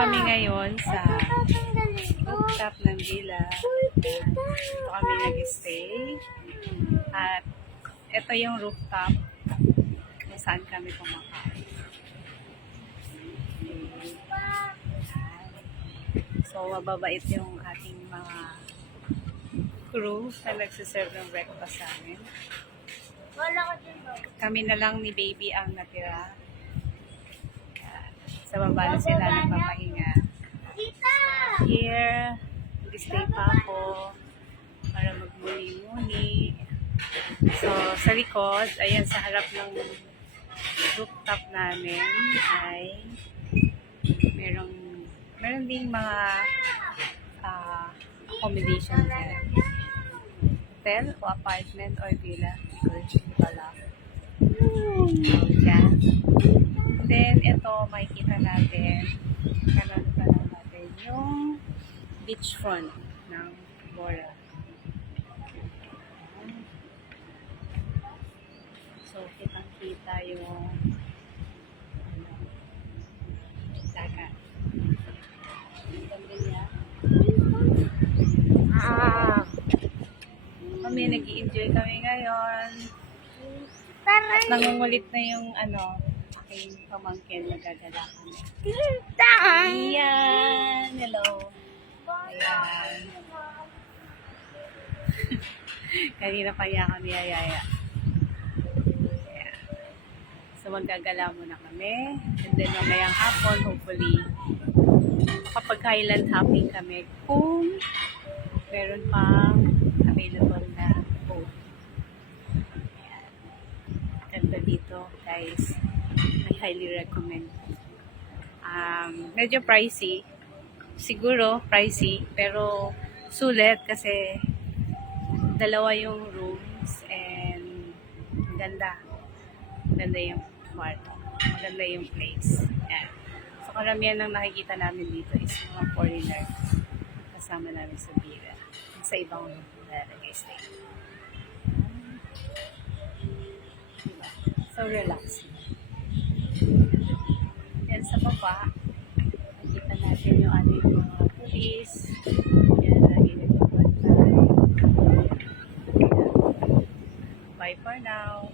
kami ngayon sa rooftop ng villa. Dito kami nag-stay. At ito yung rooftop kung saan kami kumakain. So, mababait yung ating mga crew na nagsiserve ng breakfast sa amin. Kami na lang ni baby ang natira. Sa baba na sila nagpapahinga. Here, mag-stay pa ako para magmuni-muni. So, sa likod, ayan, sa harap ng rooftop namin ay meron ding mga accommodation dyan. Hotel o apartment or villa. Hindi pala. Dyan. Then, ito, makikita natin, kanan natin yung beachfront ng Bora. So, kitang-kita yung dagat. Kami, nag-i-enjoy kami ngayon. At nangungulit na yung aking pamangkin, nagagala kami. Ayan! Hello! Ayan. Kanina pa niya kami ayaya. Ayan. So maggagala muna kami. And then mamayang hapon, hopefully, makapag-highland hopping kami kung meron pang available na boat. Ganda dito, guys. I highly recommend. Medyo pricey. Siguro, pricey. Pero, sulit kasi dalawa yung rooms and ganda. Ganda yung kwarto. Maganda yung place. Yan. So, karamihan ng nakikita namin dito is mga foreigners. Kasama namin sa Bira. Sa ibang room na nag-stay. So, relaxing. Yan sa baba, nakita natin yung ating mga police. Yan, lagi nagbabantay. Bye for now.